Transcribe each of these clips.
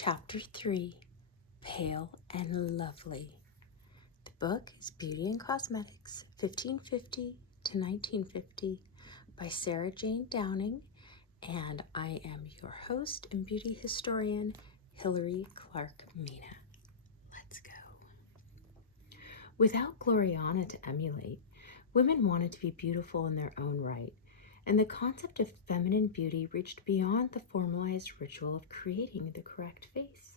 Chapter 3, Pale and Lovely. The book is Beauty and Cosmetics, 1550 to 1950, by Sarah Jane Downing, and I am your host and beauty historian, Hilary Clark Mina. Let's go. Without Gloriana to emulate, women wanted to be beautiful in their own right, and the concept of feminine beauty reached beyond the formalized ritual of creating the correct face.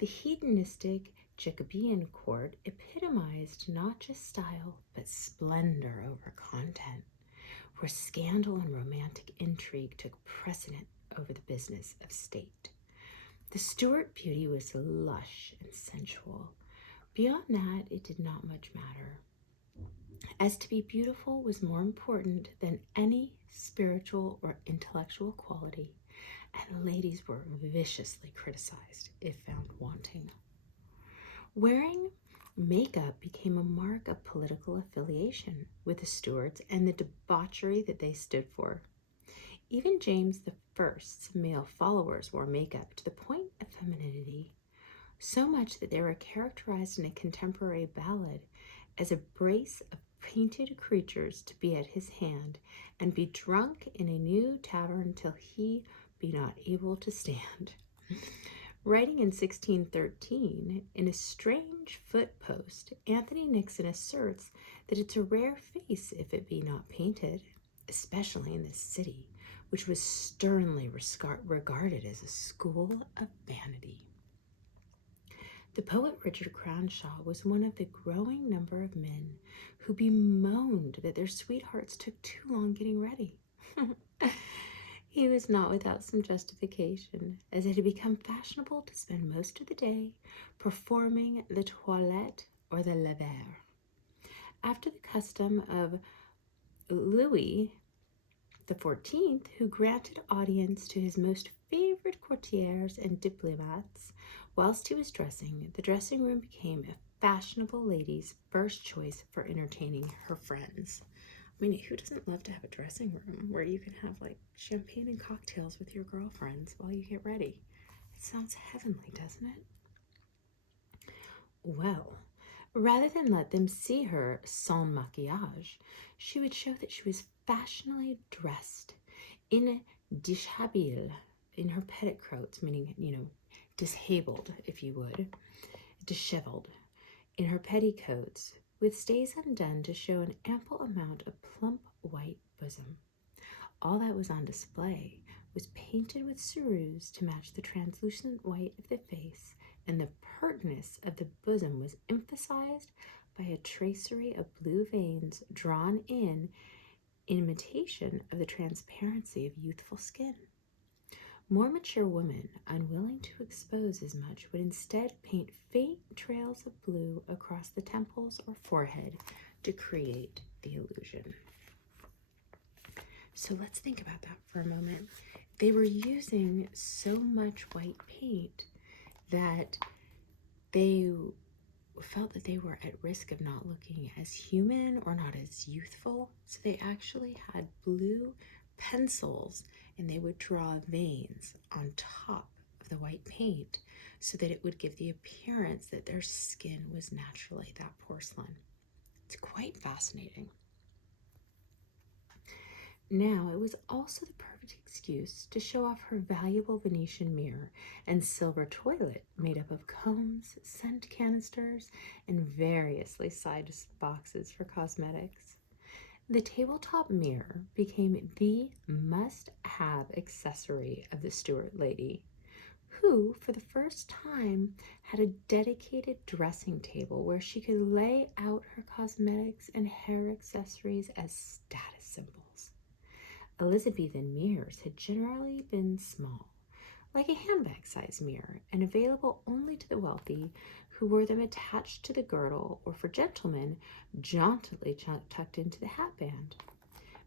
The hedonistic Jacobean court epitomized not just style, but splendor over content, where scandal and romantic intrigue took precedent over the business of state. The Stuart beauty was lush and sensual. Beyond that, it did not much matter, as to be beautiful was more important than any spiritual or intellectual quality, and ladies were viciously criticized if found wanting. Wearing makeup became a mark of political affiliation with the Stuarts and the debauchery that they stood for. Even James I's male followers wore makeup to the point of femininity, so much that they were characterized in a contemporary ballad as a brace of painted creatures to be at his hand, and be drunk in a new tavern till he be not able to stand. Writing in 1613, in a strange footpost, Anthony Nixon asserts that it's a rare face if it be not painted, especially in this city, which was sternly regarded as a school of vanity. The poet Richard Cronshaw was one of the growing number of men who bemoaned that their sweethearts took too long getting ready. He was not without some justification, as it had become fashionable to spend most of the day performing the toilette or the lever. After the custom of Louis XIV, who granted audience to his most favorite courtiers and diplomats, whilst he was dressing, the dressing room became a fashionable lady's first choice for entertaining her friends. I mean, who doesn't love to have a dressing room where you can have like champagne and cocktails with your girlfriends while you get ready? It sounds heavenly, doesn't it? Well, rather than let them see her sans maquillage, she would show that she was fashionably dressed in dishabille, in her petticoats, meaning, disheveled, if you would, disheveled, in her petticoats, with stays undone to show an ample amount of plump white bosom. All that was on display was painted with ceruse to match the translucent white of the face, and the pertness of the bosom was emphasized by a tracery of blue veins drawn in imitation of the transparency of youthful skin. More mature women, unwilling to expose as much, would instead paint faint trails of blue across the temples or forehead to create the illusion. So let's think about that for a moment. They were using so much white paint that they felt that they were at risk of not looking as human or not as youthful. So they actually had blue pencils, and they would draw veins on top of the white paint so that it would give the appearance that their skin was naturally that porcelain. It's quite fascinating. Now, it was also the perfect excuse to show off her valuable Venetian mirror and silver toilet made up of combs, scent canisters, and variously sized boxes for cosmetics. The tabletop mirror became the must-have accessory of the Stuart lady, who, for the first time, had a dedicated dressing table where she could lay out her cosmetics and hair accessories as status symbols. Elizabethan mirrors had generally been small, like a handbag-sized mirror, and available only to the wealthy, who wore them attached to the girdle, or for gentlemen, jauntily tucked into the hatband.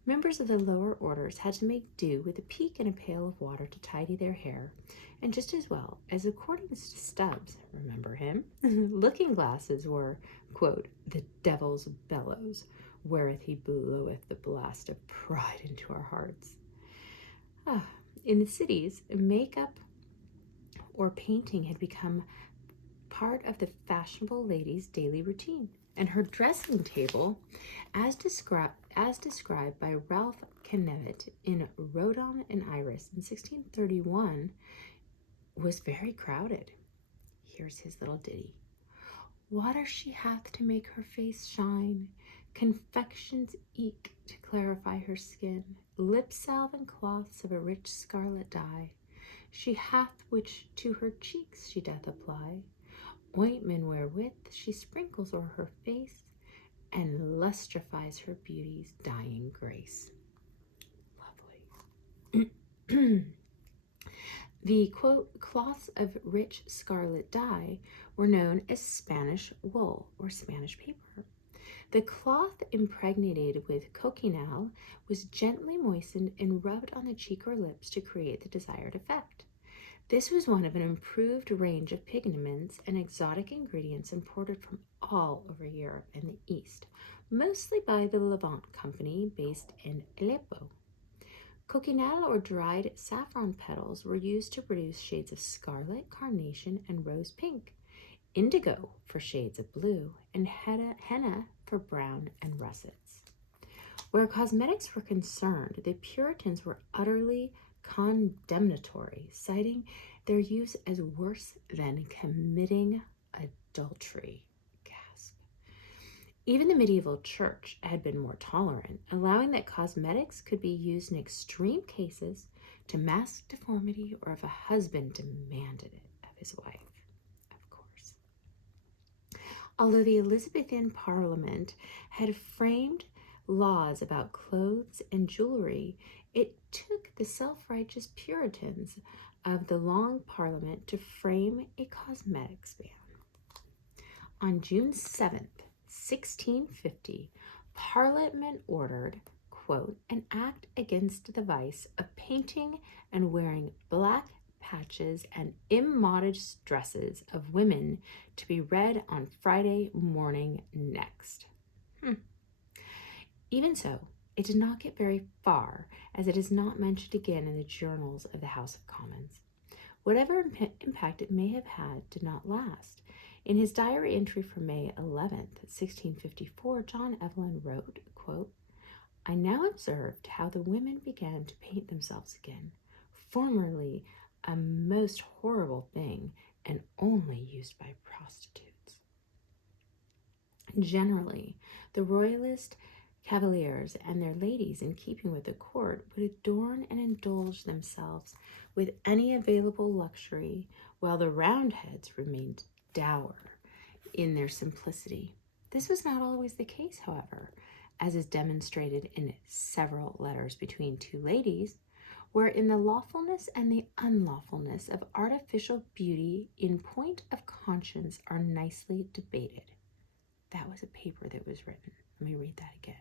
Members of the lower orders had to make do with a peak and a pail of water to tidy their hair, and just as well as, according to Stubbs, remember him, looking glasses were, quote, the devil's bellows, wherewith he bloweth the blast of pride into our hearts. In the cities, makeup or painting had become part of the fashionable lady's daily routine, and her dressing table, as described by Ralph Knevet in Rodin and Iris in 1631, was very crowded. Here's his little ditty. Water she hath to make her face shine, confections eke to clarify her skin, lip salve and cloths of a rich scarlet dye, she hath which to her cheeks she doth apply, ointment wherewith she sprinkles o'er her face, and lustrifies her beauty's dying grace. Lovely. The, quote, cloths of rich scarlet dye were known as Spanish wool or Spanish paper. The cloth impregnated with cochineal was gently moistened and rubbed on the cheek or lips to create the desired effect. This was one of an improved range of pigments and exotic ingredients imported from all over Europe and the East, mostly by the Levant Company based in Aleppo. Cochineal or dried saffron petals were used to produce shades of scarlet, carnation, and rose pink, indigo for shades of blue, and henna for brown and russets. Where cosmetics were concerned, the Puritans were utterly condemnatory, citing their use as worse than committing adultery. Gasp. Even the medieval church had been more tolerant, allowing that cosmetics could be used in extreme cases to mask deformity or if a husband demanded it of his wife, of course. Although the Elizabethan Parliament had framed laws about clothes and jewelry, it took the self-righteous Puritans of the Long Parliament to frame a cosmetics ban. On June 7th, 1650, Parliament ordered, quote, an act against the vice of painting and wearing black patches and immodest dresses of women to be read on Friday morning next. Even so, it did not get very far, as it is not mentioned again in the journals of the House of Commons. Whatever impact it may have had did not last. In his diary entry for May 11th, 1654, John Evelyn wrote, quote, I now observed how the women began to paint themselves again, formerly a most horrible thing and only used by prostitutes. Generally, the royalist cavaliers and their ladies, in keeping with the court, would adorn and indulge themselves with any available luxury, while the Roundheads remained dour in their simplicity. This was not always the case, however, as is demonstrated in several letters between two ladies, wherein the lawfulness and the unlawfulness of artificial beauty in point of conscience are nicely debated. That was a paper that was written. Let me read that again.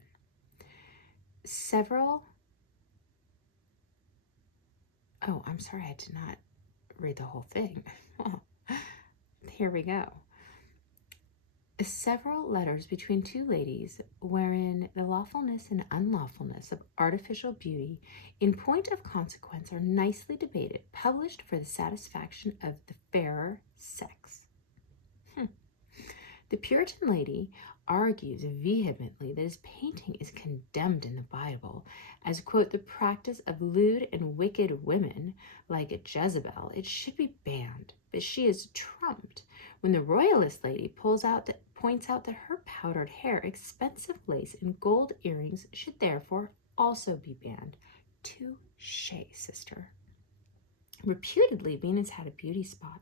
I'm sorry, I did not read the whole thing. Here we go. Several letters between two ladies, wherein the lawfulness and unlawfulness of artificial beauty in point of consequence are nicely debated, published for the satisfaction of the fairer sex. The Puritan lady argues vehemently that his painting is condemned in the Bible as, quote, the practice of lewd and wicked women like Jezebel. It should be banned, but she is trumped when the royalist lady points out that her powdered hair, expensive lace, and gold earrings should therefore also be banned. Touche, sister. Reputedly, Venus had a beauty spot,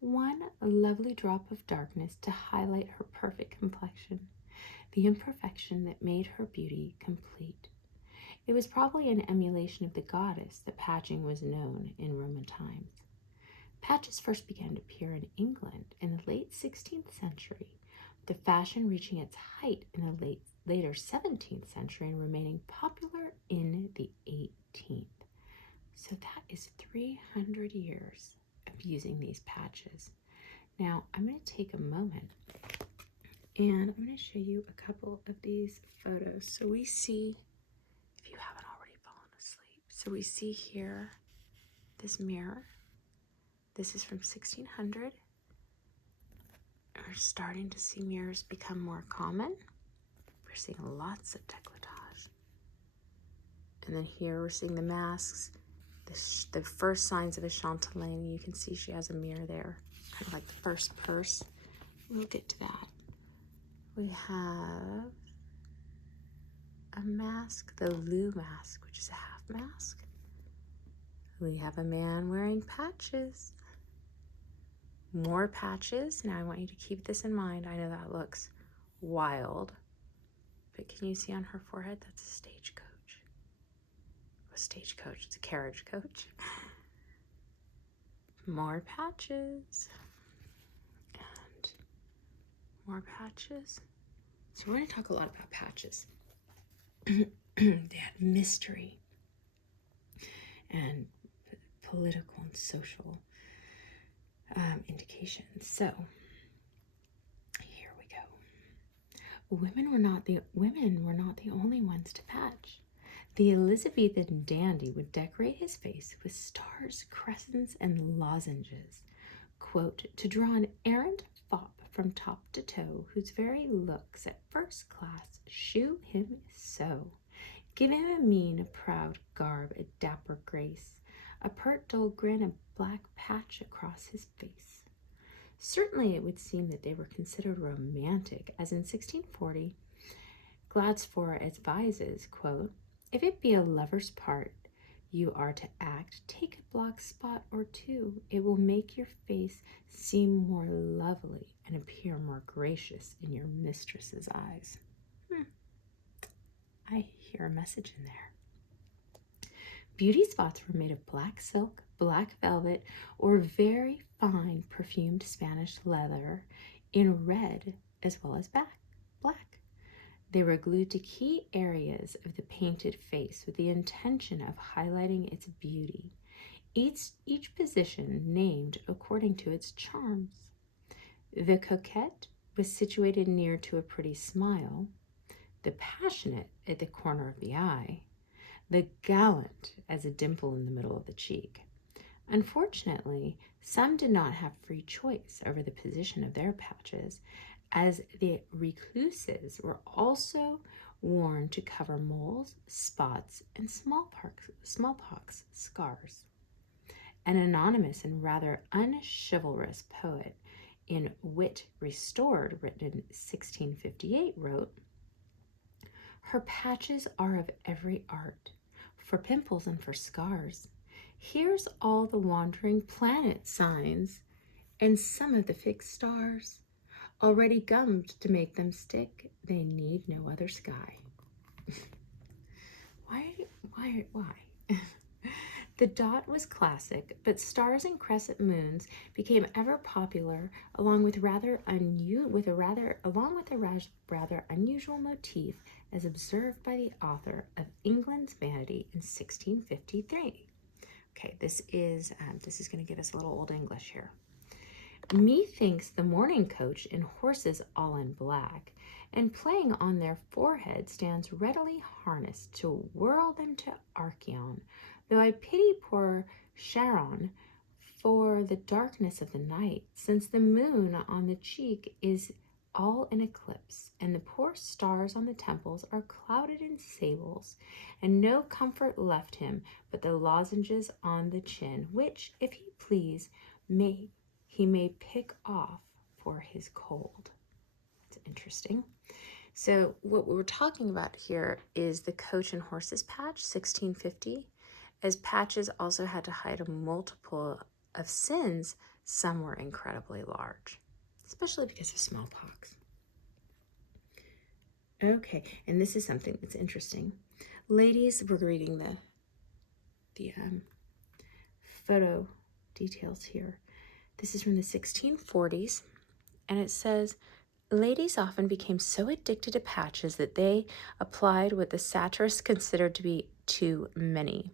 one lovely drop of darkness to highlight her perfect complexion, the imperfection that made her beauty complete. It was probably an emulation of the goddess that patching was known in Roman times. Patches first began to appear in England in the late 16th century, the fashion reaching its height in the later 17th century and remaining popular in the 18th. So that is 300 years of using these patches. Now, I'm going to take a moment and I'm going to show you a couple of these photos. So we see, if you haven't already fallen asleep, so we see here this mirror. This is from 1600. We're starting to see mirrors become more common. We're seeing lots of décolletage. And then here we're seeing the masks, the first signs of a chatelaine. You can see she has a mirror there, kind of like the first purse. We'll get to that. We have a mask, the Lou mask, which is a half mask. We have a man wearing patches. More patches. Now I want you to keep this in mind. I know that looks wild, but can you see on her forehead? That's a stagecoach. A stagecoach, it's a carriage coach. More patches. And more patches. So we're going to talk a lot about patches. They had mystery and political and social indications. So here we go. Women were not the only ones to patch. The Elizabethan dandy would decorate his face with stars, crescents, and lozenges, quote, to draw an errant fop from top to toe, whose very looks at first class shew him so. Give him a mien, a proud garb, a dapper grace, a pert dull grin, a black patch across his face. Certainly it would seem that they were considered romantic, as in 1640, Gladsford advises, quote, if it be a lover's part you are to act, take a black spot or two. It will make your face seem more lovely and appear more gracious in your mistress's eyes. I hear a message in there. Beauty spots were made of black silk, black velvet, or very fine perfumed Spanish leather in red as well as black. They were glued to key areas of the painted face with the intention of highlighting its beauty, each position named according to its charms. The coquette was situated near to a pretty smile, the passionate at the corner of the eye, the gallant as a dimple in the middle of the cheek. Unfortunately, some did not have free choice over the position of their patches, as the recluses were also worn to cover moles, spots, and smallpox scars. An anonymous and rather unchivalrous poet in Wit Restored, written in 1658, wrote, her patches are of every art, for pimples and for scars. Here's all the wandering planet signs, and some of the fixed stars. Already gummed to make them stick, they need no other sky. Why? The dot was classic, but stars and crescent moons became ever popular, along with a rather unusual motif, as observed by the author of England's Vanity in 1653. Okay, this is going to give us a little Old English here. Methinks the mourning coach in horses all in black, and playing on their forehead stands readily harnessed to whirl them to Archeon, though I pity poor Charon for the darkness of the night, since the moon on the cheek is all in eclipse, and the poor stars on the temples are clouded in sables, and no comfort left him but the lozenges on the chin, which, if he please, he may pick off for his cold. It's interesting. So what we're talking about here is the Coach and Horses patch, 1650, as patches also had to hide a multiple of sins. Some were incredibly large, especially because of smallpox. Okay, and this is something that's interesting. Ladies, we're reading the photo details here. This is from the 1640s, and it says, ladies often became so addicted to patches that they applied what the satirists considered to be too many.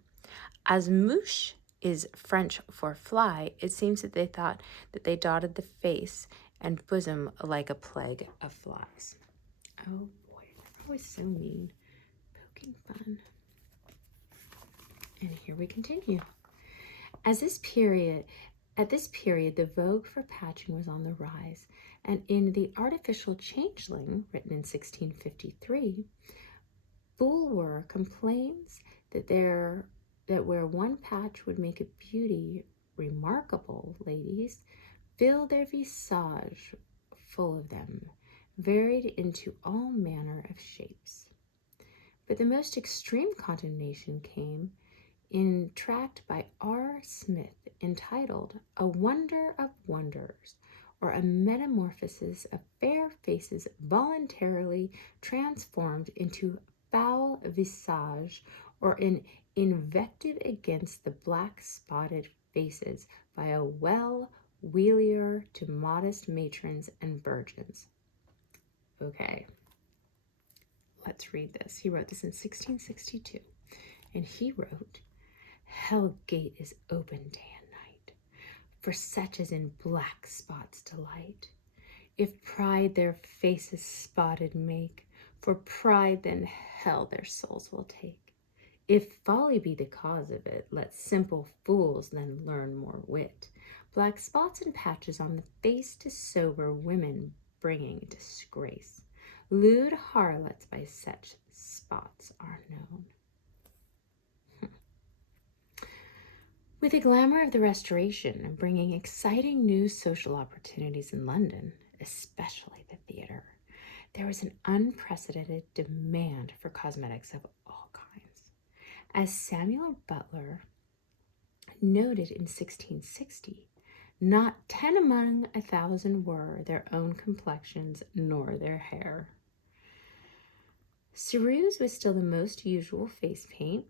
As mouche is French for fly, it seems that they thought that they dotted the face and bosom like a plague of flies. Oh boy, they're always so mean. Poking fun. And here we continue. As this period At this period, the vogue for patching was on the rise, and in The Artificial Changeling, written in 1653, Bulwer complains that where one patch would make a beauty remarkable, ladies fill their visage full of them, varied into all manner of shapes. But the most extreme condemnation came in tract by R. Smith entitled A Wonder of Wonders, or a metamorphosis of fair faces voluntarily transformed into foul visage, or an invective against the black spotted faces by a well wheelier to modest matrons and virgins. Okay, let's read this. He wrote this in 1662, and he wrote, Hell gate is open day and night, for such as in black spots delight. If pride their faces spotted make, for pride then hell their souls will take. If folly be the cause of it, let simple fools then learn more wit. Black spots and patches on the face to sober women bringing disgrace. Lewd harlots by such spots are known. With the glamour of the Restoration bringing exciting new social opportunities in London, especially the theater, there was an unprecedented demand for cosmetics of all kinds. As Samuel Butler noted in 1660, not 10 among 1,000 were their own complexions nor their hair. Ceruse was still the most usual face paint,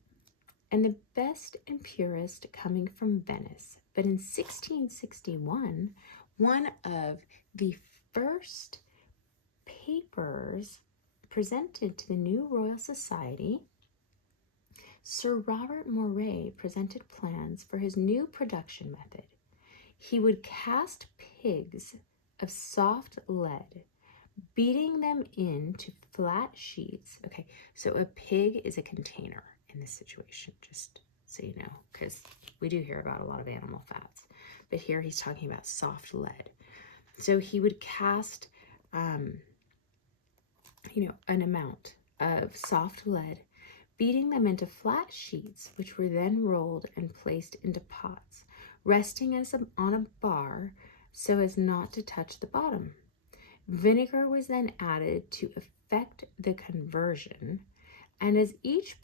and the best and purest coming from Venice. But in 1661, one of the first papers presented to the new Royal Society, Sir Robert Moray presented plans for his new production method. He would cast pigs of soft lead, beating them into flat sheets. Okay, so a pig is a container in this situation, just so you know, because we do hear about a lot of animal fats, but here he's talking about soft lead. So he would cast an amount of soft lead, beating them into flat sheets, which were then rolled and placed into pots, resting on a bar so as not to touch the bottom. Vinegar was then added to effect the conversion, and as each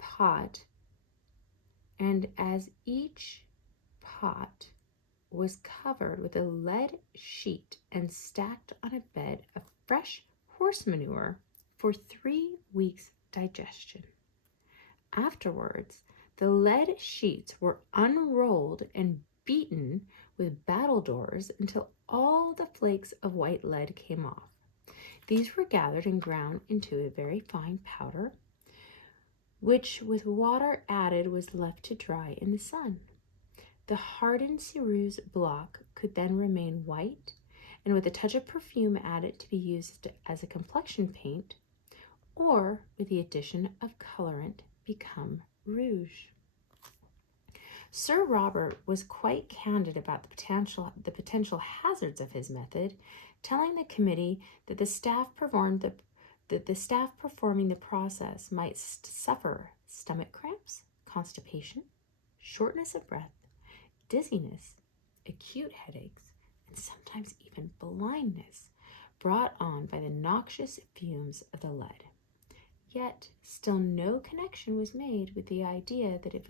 pot was covered with a lead sheet and stacked on a bed of fresh horse manure for 3 weeks' digestion. Afterwards, the lead sheets were unrolled and beaten with battledores until all the flakes of white lead came off. These were gathered and ground into a very fine powder, which with water added was left to dry in the sun. The hardened ceruse block could then remain white, and with a touch of perfume added to be used as a complexion paint, or with the addition of colorant become rouge. Sir Robert was quite candid about the potential hazards of his method, telling the committee that the staff performing the process might suffer stomach cramps, constipation, shortness of breath, dizziness, acute headaches, and sometimes even blindness brought on by the noxious fumes of the lead. Yet, still no connection was made with the idea that if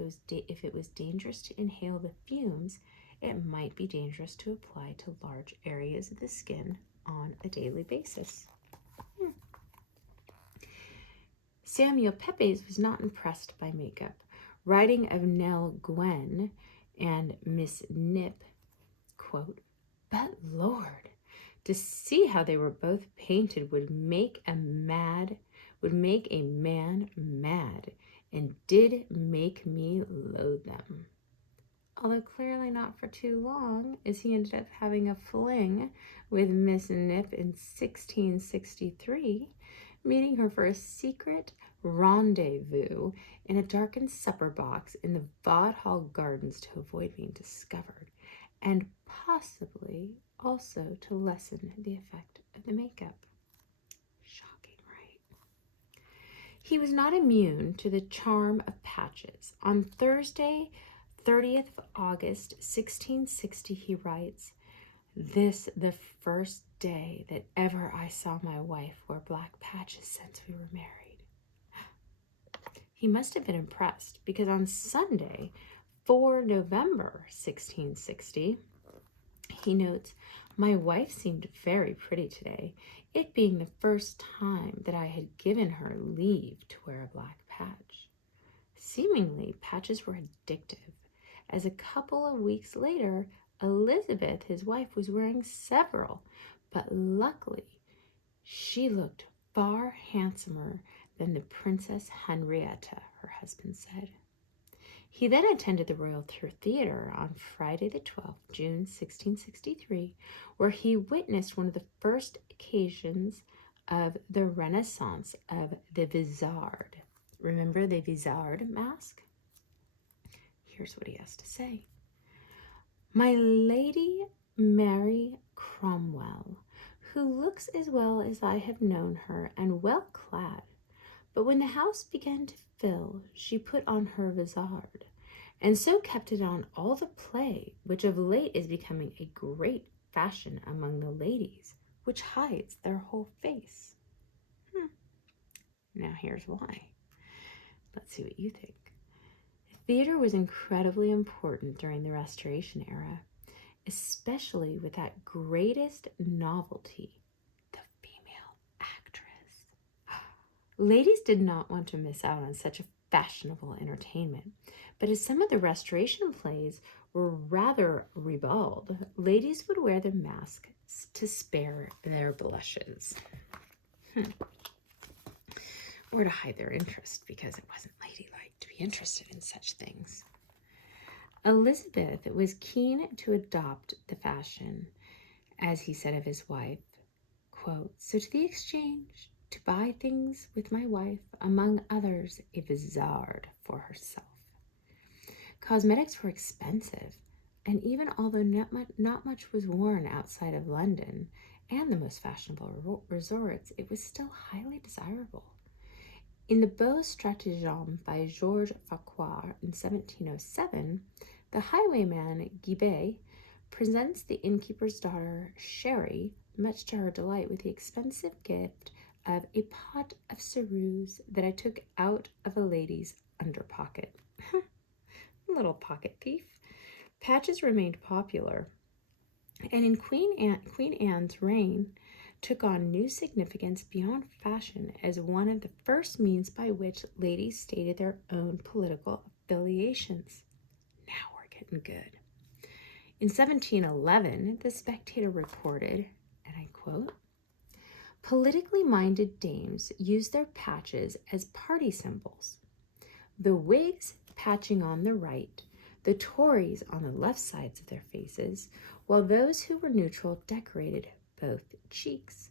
it was dangerous to inhale the fumes, it might be dangerous to apply to large areas of the skin on a daily basis. Samuel Pepys was not impressed by makeup. Writing of Nell Gwynn and Miss Nip, quote, "But Lord, to see how they were both painted would make a man mad, and did make me loathe them." Although clearly not for too long, as he ended up having a fling with Miss Nip in 1663, meeting her for a secret rendezvous in a darkened supper box in the Vauxhall Gardens to avoid being discovered, and possibly also to lessen the effect of the makeup. Shocking, right? He was not immune to the charm of patches. On Thursday, 30th of August, 1660, he writes, "This the first day that ever I saw my wife wear black patches since we were married." He must have been impressed, because on Sunday, 4 November 1660, he notes, "My wife seemed very pretty today, it being the first time that I had given her leave to wear a black patch." Seemingly, patches were addictive, as a couple of weeks later, Elizabeth, his wife, was wearing several, but luckily, she looked far handsomer than the Princess Henrietta, her husband said. He then attended the Royal Theatre on Friday the 12th, June 1663, where he witnessed one of the first occasions of the Renaissance of the vizard. Remember the vizard mask? Here's what he has to say. "My Lady Mary Cromwell, who looks as well as I have known her, and well clad. But when the house began to fill, she put on her vizard, and so kept it on all the play, which of late is becoming a great fashion among the ladies, which hides their whole face." Now here's why. Let's see what you think. Theater was incredibly important during the Restoration era, especially with that greatest novelty, the female actress. Ladies did not want to miss out on such a fashionable entertainment, but as some of the Restoration plays were rather ribald, ladies would wear the masks to spare their blushes. Or to hide their interest, because it wasn't ladylike to be interested in such things. Elizabeth was keen to adopt the fashion, as he said of his wife, quote, "So to the exchange, to buy things with my wife, among others a vizard for herself." Cosmetics were expensive, and even although not much was worn outside of London and the most fashionable resorts, it was still highly desirable. In the Beaux Stratagèmes by Georges Farquhar in 1707, the highwayman Guibet presents the innkeeper's daughter Sherry, much to her delight, with the expensive gift of a pot of ceruse that I took out of a lady's under pocket. Little pocket thief. Patches remained popular, and in Queen Anne's reign, took on new significance beyond fashion as one of the first means by which ladies stated their own political affiliations. Now we're getting good. In 1711, the Spectator reported, and I quote, "Politically minded dames used their patches as party symbols. The Whigs patching on the right, the Tories on the left sides of their faces, while those who were neutral decorated both cheeks.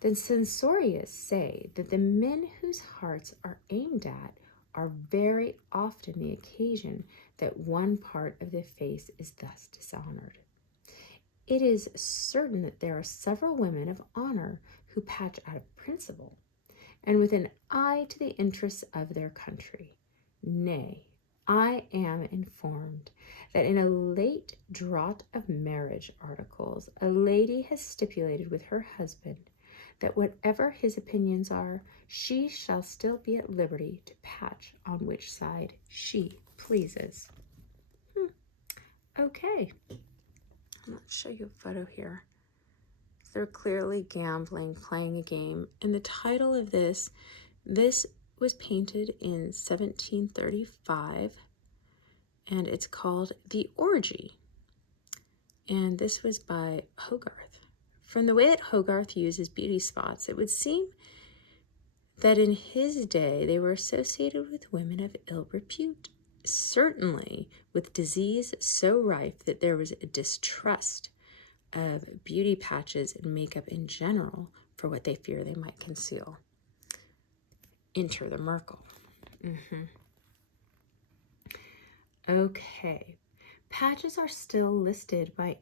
The censorious say that the men whose hearts are aimed at are very often the occasion that one part of the face is thus dishonored. It is certain that there are several women of honor who patch out of principle, and with an eye to the interests of their country. Nay, I am informed that in a late draught of marriage articles, a lady has stipulated with her husband that whatever his opinions are, she shall still be at liberty to patch on which side she pleases." Okay, let's show you a photo here. They're clearly gambling, playing a game. And the title of this was painted in 1735, and it's called The Orgy. And this was by Hogarth. From the way that Hogarth uses beauty spots, it would seem that in his day they were associated with women of ill repute, certainly with disease so rife that there was a distrust of beauty patches and makeup in general for what they fear they might conceal. Enter the Merkel. Okay. Patches are still listed by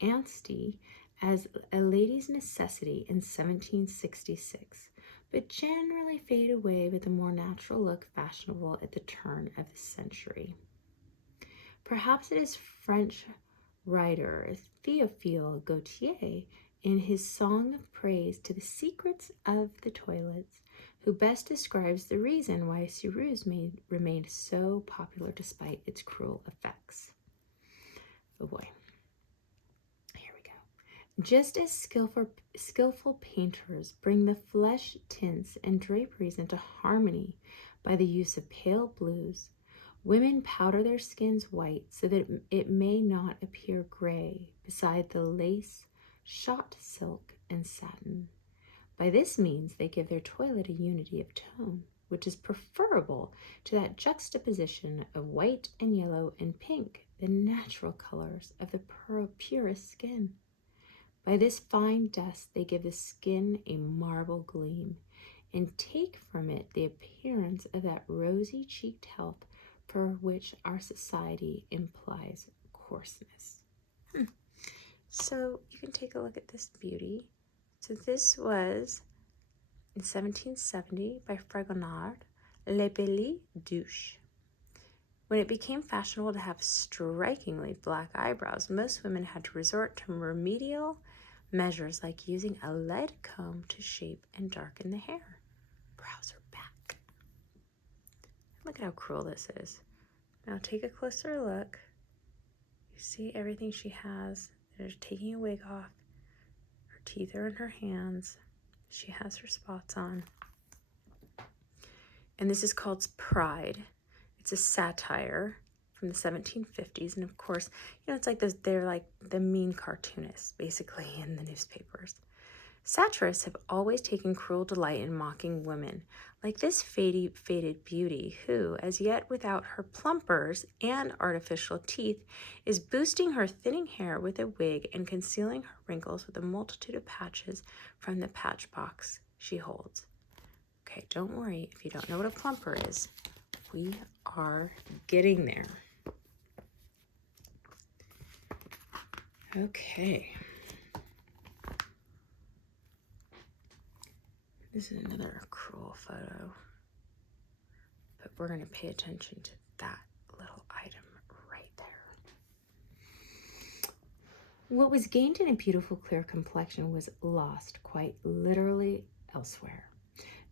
Anstey as a lady's necessity in 1766, but generally fade away with a more natural look fashionable at the turn of the century. Perhaps it is French writer Théophile Gautier, in his Song of Praise to the Secrets of the Toilets, who best describes the reason why ceruse remained so popular despite its cruel effects. Oh boy. Here we go. Just as skillful painters bring the flesh tints and draperies into harmony by the use of pale blues, women powder their skins white so that it may not appear gray beside the lace, shot silk, and satin. By this means, they give their toilet a unity of tone, which is preferable to that juxtaposition of white and yellow and pink, the natural colors of the purest skin. By this fine dust, they give the skin a marble gleam, and take from it the appearance of that rosy-cheeked health for which our society implies coarseness. So you can take a look at this beauty. So this was in 1770 by Fragonard, Les Belles Douches. When it became fashionable to have strikingly black eyebrows, most women had to resort to remedial measures like using a lead comb to shape and darken the hair. Brows are back. Look at how cruel this is. Now take a closer look. You see everything she has. They're taking a wig off. Her teeth are in her hands. She has her spots on. And this is called Pride. It's a satire from the 1750s. And of course, it's like they're like the mean cartoonists, basically, in the newspapers. Satirists have always taken cruel delight in mocking women, like this faded beauty who, as yet without her plumpers and artificial teeth, is boosting her thinning hair with a wig and concealing her wrinkles with a multitude of patches from the patch box she holds. Okay, don't worry if you don't know what a plumper is. We are getting there. Okay. This is another cruel photo, but we're going to pay attention to that little item right there. What was gained in a beautiful, clear complexion was lost quite literally elsewhere.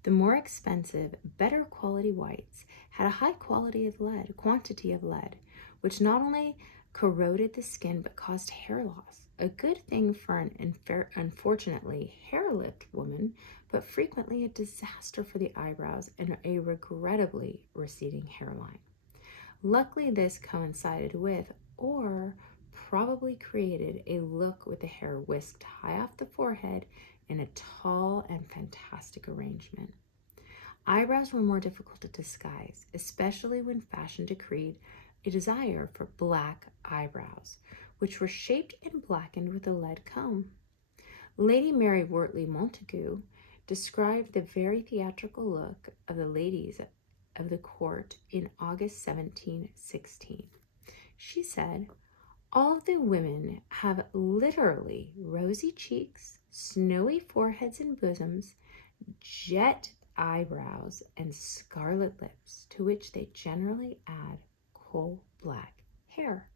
The more expensive, better quality whites had a high quantity of lead, which not only corroded the skin but caused hair loss. A good thing for an unfortunately hair-lipped woman, but frequently a disaster for the eyebrows and a regrettably receding hairline. Luckily, this coincided with, or probably created, a look with the hair whisked high off the forehead in a tall and fantastic arrangement. Eyebrows were more difficult to disguise, especially when fashion decreed a desire for black eyebrows, which were shaped and blackened with a lead comb. Lady Mary Wortley Montagu described the very theatrical look of the ladies of the court in August 1716. She said, "All the women have literally rosy cheeks, snowy foreheads and bosoms, jet eyebrows, and scarlet lips, to which they generally add coal-black hair.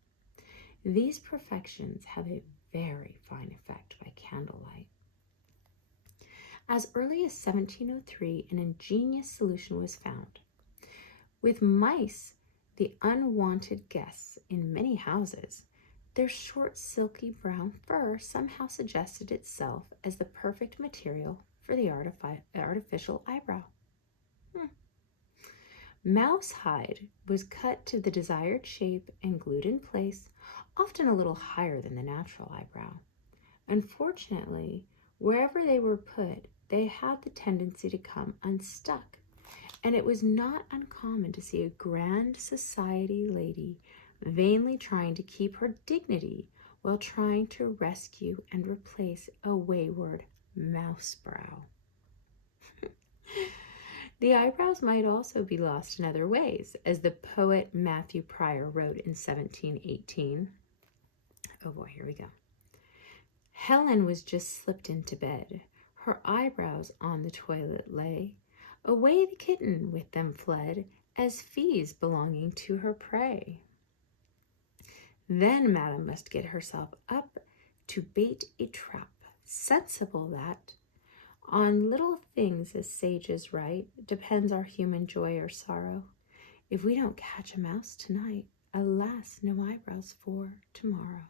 These perfections have a very fine effect by candlelight." As early as 1703, an ingenious solution was found. With mice, the unwanted guests in many houses, their short, silky brown fur somehow suggested itself as the perfect material for the artificial eyebrow. Mouse hide was cut to the desired shape and glued in place, often a little higher than the natural eyebrow. Unfortunately, wherever they were put, they had the tendency to come unstuck, and it was not uncommon to see a grand society lady vainly trying to keep her dignity while trying to rescue and replace a wayward mouse brow. The eyebrows might also be lost in other ways, as the poet Matthew Prior wrote in 1718. Oh boy, here we go. Helen was just slipped into bed. Her eyebrows on the toilet lay. Away the kitten with them fled, as fees belonging to her prey. Then madam must get herself up to bait a trap, sensible that on little things as sages write depends our human joy or sorrow. If we don't catch a mouse tonight, alas, no eyebrows for tomorrow.